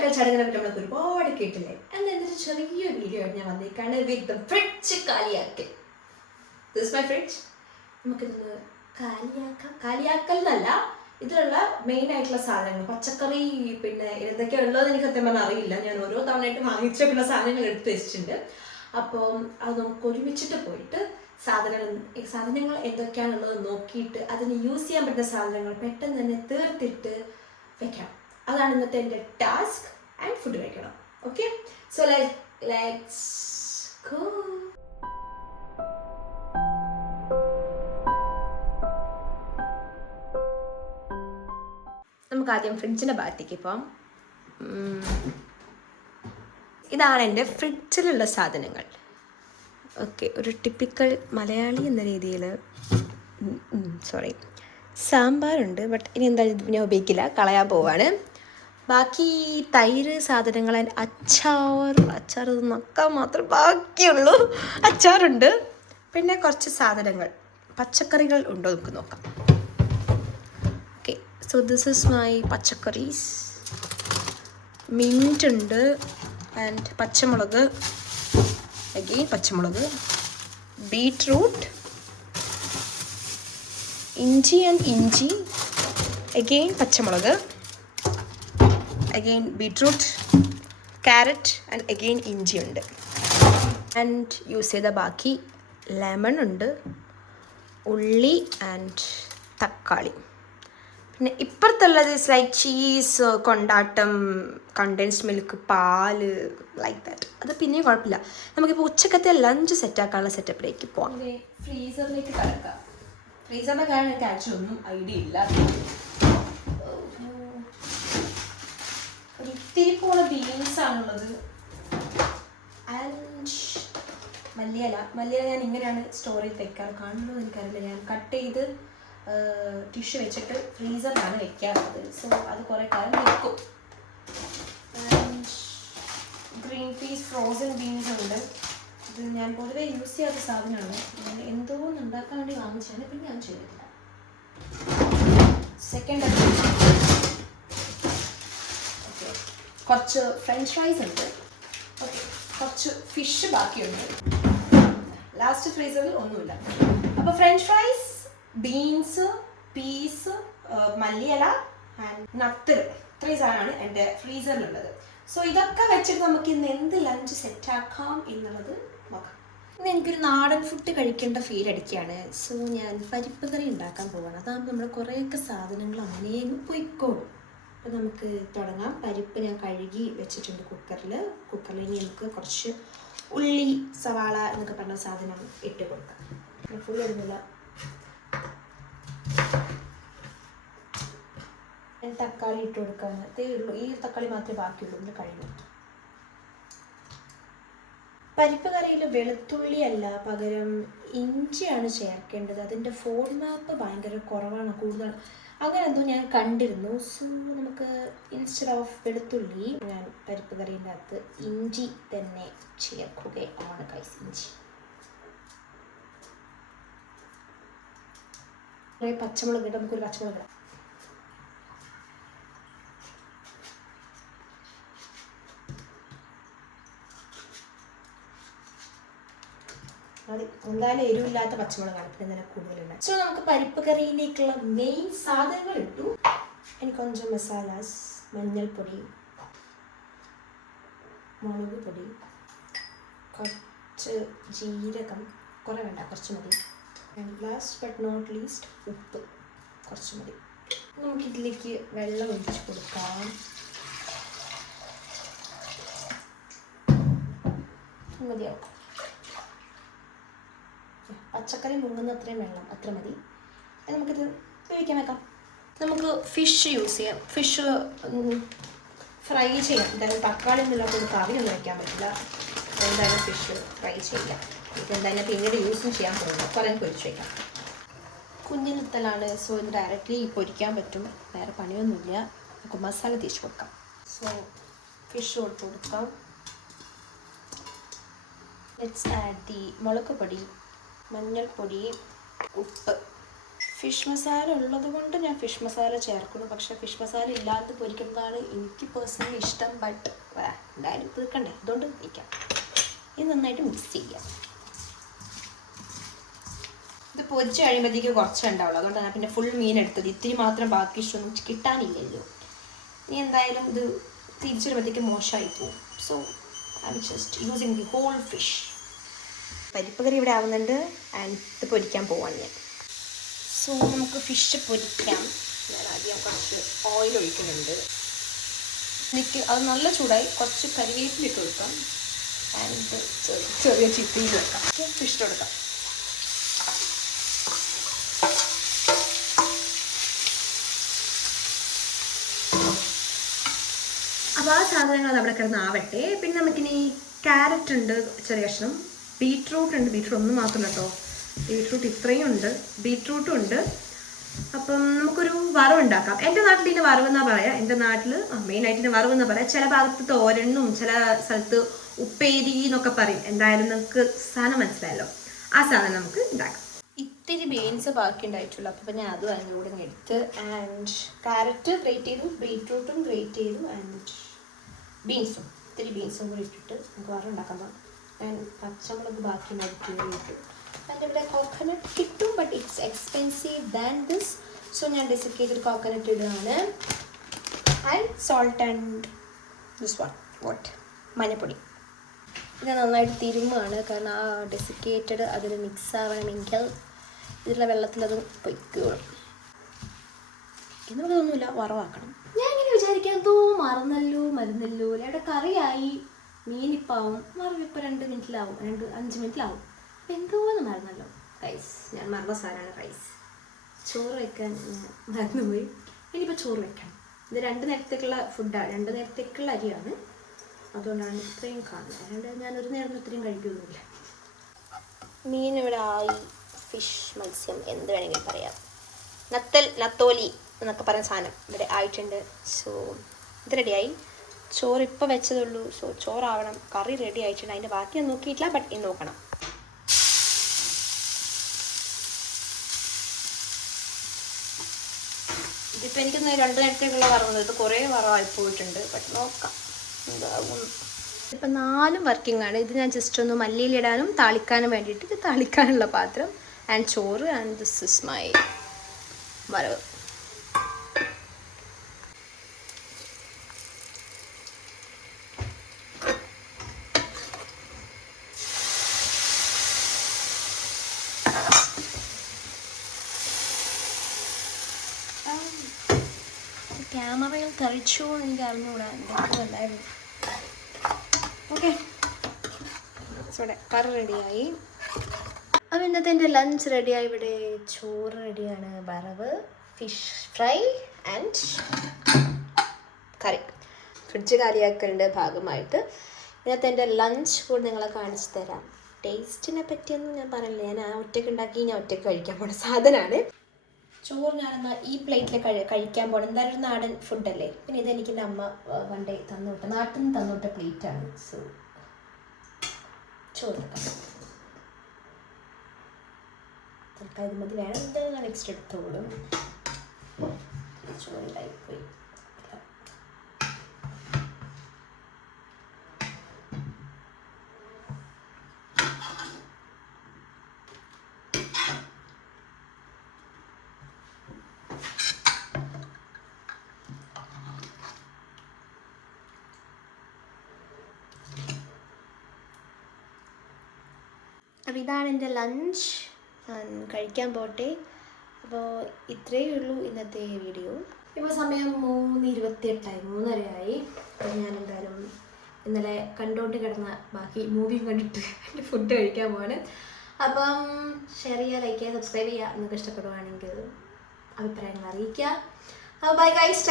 കാലിയാക്കൽ ചടങ്ങിനെ പറ്റി നമ്മളൊക്കെ ഒരുപാട് കേട്ടില്ലേ? എന്നിട്ട് ചെറിയ വീഡിയോ ഞാൻ വന്നേക്കാണ് വിത്ത് ഫ്രിഡ്ജ് കാലിയാക്കൽ. This is my fridge. നമുക്കിതൊന്ന് കാലിയാക്കൽ എന്നല്ല, ഇതിലുള്ള മെയിൻ ആയിട്ടുള്ള സാധനങ്ങൾ, പച്ചക്കറി, പിന്നെ എന്തൊക്കെയാണ് ഉള്ളതെന്ന് എനിക്ക് സത്യം പറഞ്ഞാൽ അറിയില്ല. ഞാൻ ഓരോ തവണയായിട്ട് വാങ്ങിച്ചിട്ടുള്ള സാധനങ്ങൾ എടുത്ത് വെച്ചിട്ടുണ്ട്. അപ്പോൾ അത് നമുക്ക് ഒരുമിച്ചിട്ട് പോയിട്ട് സാധനങ്ങൾ എന്തൊക്കെയാണുള്ളത് നോക്കിയിട്ട് അതിന് യൂസ് ചെയ്യാൻ പറ്റുന്ന സാധനങ്ങൾ പെട്ടെന്ന് തന്നെ തീർത്തിട്ട് വെക്കണം. അതാണ് ഇന്നത്തെ എൻ്റെ ടാസ്ക്. ആൻഡ് ഫുഡ് കഴിക്കണം. Okay, so let's go. നമുക്ക് ആദ്യം ഫ്രിഡ്ജിൻ്റെ ഭാഗത്തേക്ക് പോകാം. ഇതാണ് എൻ്റെ ഫ്രിഡ്ജിലുള്ള സാധനങ്ങൾ. ഓക്കെ, ഒരു ടിപ്പിക്കൽ മലയാളി എന്ന രീതിയിൽ സാമ്പാറുണ്ട്, ബട്ട് ഇനി എന്തായാലും ഞാൻ ഉപയോഗിക്കില്ല, കളയാൻ പോവാണ്. ബാക്കി തൈര് സാധനങ്ങൾ, അച്ചാർ നക്കാൻ മാത്രം ബാക്കിയുള്ളൂ. അച്ചാറുണ്ട്, പിന്നെ കുറച്ച് സാധനങ്ങൾ, പച്ചക്കറികൾ ഉണ്ടോ നമുക്ക് നോക്കാം. Okay, so this is my പച്ചക്കറീസ്. മിൻറ്റ് ഉണ്ട്, ആൻഡ് പച്ചമുളക്, അഗെയിൻ പച്ചമുളക്, ബീട്രൂട്ട്, ഇഞ്ചി, അഗെയിൻ പച്ചമുളക്, again beetroot, carrot, and again ഇഞ്ചി ഉണ്ട്. ആൻഡ് യൂസ് ചെയ്ത ബാക്കി ലെമൺ ഉണ്ട്, ഉള്ളി ആൻഡ് തക്കാളി. പിന്നെ ഇപ്പുറത്തുള്ളത് ഇസ് ലൈക്ക് ചീസ്, കൊണ്ടാട്ടം, കണ്ടൻസ്ഡ് മിൽക്ക്, പാല്, ലൈക്ക് ദാറ്റ്. അത് പിന്നെയും കുഴപ്പമില്ല. നമുക്കിപ്പോൾ ഉച്ചക്കത്തെ ലഞ്ച് സെറ്റാക്കാനുള്ള സെറ്റപ്പിലേക്ക് പോകാം. ഫ്രീസറിലേക്ക് കിടക്കാം. ഫ്രീസറിൻ്റെ കാര്യം എനിക്ക് ആക്ച്വലി ഒന്നും ഐഡിയ ഇല്ല. ഒരു ഇത്തിരി പോലെ ബീൻസാണുള്ളത്. ആൻഡ് മല്ലിയില ഞാൻ ഇങ്ങനെയാണ് സ്റ്റോർ ചെയ്ത് വെക്കാറ്. കാണുന്നത് എനിക്കറിയില്ല. ഞാൻ കട്ട് ചെയ്ത് ടിഷ്യൂ വെച്ചിട്ട് ഫ്രീസറിലാണ് വെക്കാറുള്ളത്. സോ അത് കുറേ കാലം വെക്കും. And green peas, frozen beans ഉണ്ട്. ഇത് ഞാൻ പൊതുവേ യൂസ് ചെയ്യാത്ത സാധനമാണ്. ഞാൻ എന്തോ ഒന്ന് ഉണ്ടാക്കാൻ വേണ്ടി വാങ്ങിച്ചാണ്, പിന്നെ ഞാൻ ചെയ്തിട്ടില്ല. സെക്കൻഡ് ഓക്കെ, കുറച്ച് ഫ്രഞ്ച് ഫ്രൈസ് ഉണ്ട്. ഓക്കെ, കുറച്ച് ഫിഷ് ബാക്കിയുണ്ട്. ലാസ്റ്റ് ഫ്രീസറിൽ ഒന്നുമില്ല. അപ്പോൾ ഫ്രഞ്ച് ഫ്രൈസ്, ബീൻസ്, പീസ്, മല്ലിയില ആൻഡ് നത്തൽ, ഇത്രയും സാധനമാണ് എൻ്റെ ഫ്രീസറിലുള്ളത്. സോ ഇതൊക്കെ വെച്ചിട്ട് നമുക്ക് ഇന്ന് എന്ത് ലഞ്ച് സെറ്റാക്കാം എന്നുള്ളത് നോക്കാം. ഇന്ന് എനിക്കൊരു നാടൻ ഫുഡ് കഴിക്കേണ്ട ഫീൽ അടിക്കുകയാണ്. സോ ഞാൻ പരിപ്പ് കറി ഉണ്ടാക്കാൻ പോവാണ്. അതാകുമ്പോൾ നമ്മൾ കുറേയൊക്കെ സാധനങ്ങൾ അങ്ങനെ പൊയ്ക്കോളും. അപ്പോൾ നമുക്ക് തുടങ്ങാം. പരിപ്പ് ഞാൻ കഴുകി വെച്ചിട്ടുണ്ട് കുക്കറിൽ. ഇനി നമുക്ക് കുറച്ച് ഉള്ളി, സവാള എന്നൊക്കെ പറഞ്ഞ സാധനം ഇട്ട് കൊടുക്കാം. ഫുൾ ഇടുന്നില്ല. തക്കാളി ഇട്ട് കൊടുക്കാൻ ഉള്ളൂ. ഈ തക്കാളി മാത്രമേ ബാക്കിയുള്ളൂ. ഇതിൽ കഴിഞ്ഞു. പരിപ്പ് കറിയിൽ വെളുത്തുള്ളി അല്ല, പകരം ഇഞ്ചിയാണ് ചേർക്കേണ്ടത്. അതിൻ്റെ ഫോർമാറ്റ് ഭയങ്കര കുറവാണ്, കൂടുതൽ അങ്ങനെ എന്തോ ഞാൻ കണ്ടിരുന്നു. സോ നമുക്ക് ഇൻസ്റ്റെഡ് ഓഫ് വെളുത്തുള്ളി ഞാൻ പരിപ്പ് കറീൻ്റെ അകത്ത് ഇഞ്ചി തന്നെ ചേർക്കുകയാണ് ഗൈസ്. ഇഞ്ചി, പച്ചമുളക് ഇട്ട് നമുക്കൊരു പച്ചമുളക് ഇടാം. അത് എന്തായാലും എരിവില്ലാത്ത പച്ചമുളകാണ്, പിന്നെ നല്ല കൂടുതലുണ്ട്. സോ നമുക്ക് പരിപ്പ് കറിയിലേക്കുള്ള മെയിൻ സാധനങ്ങൾ ഇട്ടു. എനിക്ക് കൊഞ്ചം മസാലാസ്, മഞ്ഞൾപ്പൊടി, മുളക് പൊടി, കുറച്ച് ജീരകം, കുറേ വേണ്ട, കുറച്ച് മതി. And last but not least ഉപ്പ് കുറച്ച് മതി. നമുക്കിതിലേക്ക് വെള്ളം ഒഴിച്ച് കൊടുക്കാം. മതിയാവും. പച്ചക്കറി മുങ്ങുന്ന അത്രയും വെള്ളം, അത്ര മതി. നമുക്കിത് വേവിക്കാൻ വെക്കാം. നമുക്ക് ഫിഷ് യൂസ് ചെയ്യാം. ഫിഷ് ഫ്രൈ ചെയ്യാം. എന്തായാലും തക്കാളി ഒന്നും ഇല്ലാത്ത കറിയൊന്നും വയ്ക്കാൻ പറ്റില്ല. എന്തായാലും ഫിഷ് ഫ്രൈ ചെയ്യാം. ഇതെന്തായാലും പിന്നീട് യൂസും ചെയ്യാൻ പോകുന്നു. കുറേ പൊരിച്ച് വയ്ക്കാം. കുഞ്ഞിനുത്തലാണ്. സോ ഇത് ഡയറക്റ്റ്ലി പൊരിക്കാൻ പറ്റും, വേറെ പണിയൊന്നുമില്ല. നമുക്ക് മസാല തേച്ച് കൊടുക്കാം. സോ ഫിഷ് ഇട്ട് കൊടുക്കാം. ലെറ്റ്സ് ആഡ് ദി മുളക് പൊടി, മഞ്ഞൾപ്പൊടി, ഉപ്പ്, ഫിഷ് മസാല ഉള്ളത് കൊണ്ട് ഞാൻ ഫിഷ് മസാല ചേർക്കുന്നു. പക്ഷേ ഫിഷ് മസാല ഇല്ലാതെ പൊരിക്കുന്നതാണ് എനിക്ക് പേഴ്സണലി ഇഷ്ടം. ബട്ട് എന്തായാലും തീർക്കണ്ടേ, അതുകൊണ്ട് വയ്ക്കാം. ഇത് നന്നായിട്ട് മിക്സ് ചെയ്യാം. ഇത് പൊരിച്ച് കഴിയുമ്പോഴത്തേക്ക് കുറച്ചുണ്ടാവുള്ളൂ, അതുകൊണ്ടാണ് ഞാൻ പിന്നെ ഫുൾ മീൻ എടുത്തത്. ഇത്തിരി മാത്രം ബാക്കി ഇഷ്ടമൊന്നും കിട്ടാനില്ലല്ലോ. ഇനി എന്തായാലും ഇത് തിരിച്ചിടുമ്പോഴത്തേക്ക് മോശമായി പോകും. So I am just using the whole fish. പരിപ്പ് കറി ഇവിടെ ആവുന്നുണ്ട് ആൻഡ് ഇത് പൊരിക്കാൻ പോവാണ് ഞാൻ. സോ നമുക്ക് ഫിഷ് പൊരിക്കാം. ഞാൻ ആദ്യം കുറച്ച് ഓയിൽ ഒഴിക്കുന്നുണ്ട്. എനിക്ക് അത് നല്ല ചൂടായി. കുറച്ച് കരിവേപ്പിലിട്ട് കൊടുക്കാം ആൻഡ് ചെറിയ ചിപ്പിയിൽ വെക്കാം. ഫിഷ് കൊടുക്കാം. അപ്പോൾ ആ സാധനങ്ങൾ അവിടെ കിടന്നാവട്ടെ. പിന്നെ നമുക്കിനി ക്യാരറ്റ് ഉണ്ട് ചെറിയ കഷ്ണം, ബീട്രൂട്ട് ഉണ്ട്. ബീട്രൂട്ട് ഒന്നും മാത്രമല്ല കേട്ടോ, ബീട്രൂട്ട് ഇത്രയും ഉണ്ട്, ബീട്രൂട്ടും ഉണ്ട്. അപ്പം നമുക്കൊരു വറവുണ്ടാക്കാം. എൻ്റെ നാട്ടിൽ ഇതിന് വറവെന്നാണ് പറയുക. എൻ്റെ നാട്ടിൽ മെയിനായിട്ട് ഇതിന് വറവെന്നാണ് പറയുക. ചില ഭാഗത്ത് തോരനും ചില സ്ഥലത്ത് ഉപ്പേരി എന്നൊക്കെ പറയും. എന്തായാലും നമുക്ക് സാധനം മനസ്സിലായല്ലോ. ആ സാധനം നമുക്ക് ഉണ്ടാക്കാം. ഇത്തിരി ബീൻസ് ബാക്കി ഉണ്ടായിട്ടുള്ളൂ, അപ്പോൾ ഞാൻ അതും അതിൻ്റെ കൂടെ എടുത്ത്. ആൻഡ് ക്യാരറ്റ് ഗ്രേറ്റ് ചെയ്തു, ബീട്രൂട്ടും ഗ്രേറ്റ് ചെയ്തു, ആൻഡ് ബീൻസും ഇത്തിരി ബീൻസും കൂടി ഇട്ടിട്ട് നമുക്ക് വറവ് ഉണ്ടാക്കാൻ പോകാം. ആൻഡ് പച്ചമുളക് ബാക്കി മരിക്കും ഇട്ടു. അതിൻ്റെ ഇവിടെ കോക്കനട്ട് കിട്ടും, but it's expensive than this. So ഞാൻ ഡെസിക്കേറ്റഡ് കോക്കനട്ട് ഇടുകയാണ്. And salt and this what മഞ്ഞപ്പൊടി. ഇത് നന്നായിട്ട് തിരുമ്മാണ്, കാരണം ആ ഡെസിക്കേറ്റഡ് അതിൽ മിക്സ് ആവണമെങ്കിൽ ഇതിലുള്ള വെള്ളത്തിലത് പൊയ്ക്കോളും. എന്നൊന്നുമില്ല, വറവാക്കണം. ഞാൻ ഇങ്ങനെ വിചാരിക്കാം, എന്തോ മറന്നല്ലോ ഇവിടെ കറിയായി, മീനിപ്പാവും, വറവിപ്പോൾ 2 മിനിറ്റിലാവും, 5 മിനിറ്റിലാവും. അപ്പം എന്തോന്ന് മറന്നല്ലോ റൈസ്. ഞാൻ മറന്ന സാധനമാണ് റൈസ്. ചോറ് വെക്കാൻ മറന്നുപോയി. ഇനിയിപ്പോൾ ചോറ് വെക്കണം. ഇത് 2 നേരത്തേക്കുള്ള ഫുഡാണ്, 2 നേരത്തേക്കുള്ള അരിയാണ്. അതുകൊണ്ടാണ് ഇത്രയും കാണുന്നത്. അതുകൊണ്ട് ഞാൻ ഒരു നേരം ഇത്രയും കഴിക്കുന്നില്ല. മീൻ ഇവിടെ ആയി. ഫിഷ്, മത്സ്യം, എന്ത് വേണമെങ്കിലും പറയാം. നത്തോലി എന്നൊക്കെ പറയുന്ന സാധനം ഇവിടെ ആയിട്ടുണ്ട്. സോ ഇത് റെഡിയായി. ചോറ് ഇപ്പോൾ വെച്ചതുള്ളൂ. സോ ചോറാവണം. കറി റെഡി ആയിട്ടുണ്ട്. അതിൻ്റെ ബാക്കി ഞാൻ നോക്കിയിട്ടില്ല, ബട്ട് ഇനി നോക്കണം. ഇതിപ്പോൾ എനിക്കൊന്ന് 2 നേരത്തേക്കുള്ള വറവുന്നത്. ഇത് കുറേ വറവായി പോയിട്ടുണ്ട്, ബട്ട് നോക്കാം എന്താകും. ഇപ്പം 4 വർക്കിംഗ് ആണ്. ഇത് ഞാൻ ജസ്റ്റ് ഒന്ന് മല്ലിയിലിടാനും താളിക്കാനും വേണ്ടിയിട്ട് ഇത് താളിക്കാനുള്ള പാത്രം. ആൻഡ് ചോറ്. ആൻഡ് ദിസ് ഇസ് മൈ വറവ്. ക്യാമറയിൽ തെറിച്ചു എനിക്ക് അറിഞ്ഞുകൂടാ, എന്തൊക്കെ ഉണ്ടായിരുന്നു. ഓക്കെ, സോടെ കറി റെഡിയായി. അപ്പോൾ ഇന്നത്തെ എൻ്റെ ലഞ്ച് റെഡിയായി. ഇവിടെ ചോറ് റെഡിയാണ്, വറവ്, fish fry and curry. Fridge കാലിയാക്കലിൻ്റെ ഭാഗമായിട്ട് ഇന്നത്തെ എൻ്റെ ലഞ്ച് കൂടി നിങ്ങളെ കാണിച്ചു തരാം. ടേസ്റ്റിനെ പറ്റിയൊന്നും ഞാൻ പറയില്ല, ഞാൻ ഒറ്റയ്ക്ക് ഉണ്ടാക്കി ഞാൻ ഒറ്റയ്ക്ക് കഴിക്കാൻ പോണ സാധനമാണ്. ചോറ് ഞാനെന്നാൽ ഈ പ്ലേറ്റിൽ കഴിക്കാൻ പോകണം. എന്തായാലും ഒരു നാടൻ ഫുഡല്ലേ. പിന്നെ ഇതെനിക്ക് എൻ്റെ അമ്മ പണ്ടേ തന്നുവിട്ട, നാട്ടിൽ നിന്ന് തന്നുവിട്ട പ്ലേറ്റാണ്. സോ ചോറ് തൽക്കാലം ഇത് മതി. വേണം എന്തായാലും ഞാൻ നെക്സ്റ്റ് എടുത്തോളും. ചോറിലായിപ്പോയി. അപ്പോൾ ഇതാണ് എൻ്റെ ലഞ്ച്. ഞാൻ കഴിക്കാൻ പോട്ടെ. അപ്പോൾ ഇത്രയേ ഉള്ളൂ ഇന്നത്തെ വീഡിയോ. ഇപ്പോൾ സമയം 3:28, 3:30. അപ്പോൾ ഞാൻ എന്തായാലും ഇന്നലെ കണ്ടുകൊണ്ട് കിടന്ന ബാക്കി മൂവിയും കണ്ടിട്ട് എൻ്റെ ഫുഡ് കഴിക്കാൻ പോവാണ്. അപ്പം ഷെയർ ചെയ്യുക, ലൈക്ക് ചെയ്യുക, സബ്സ്ക്രൈബ് ചെയ്യുക. നിങ്ങൾക്ക് ഇഷ്ടപ്പെടുവാണെങ്കിൽ അഭിപ്രായങ്ങൾ അറിയിക്കുക. Bye guys.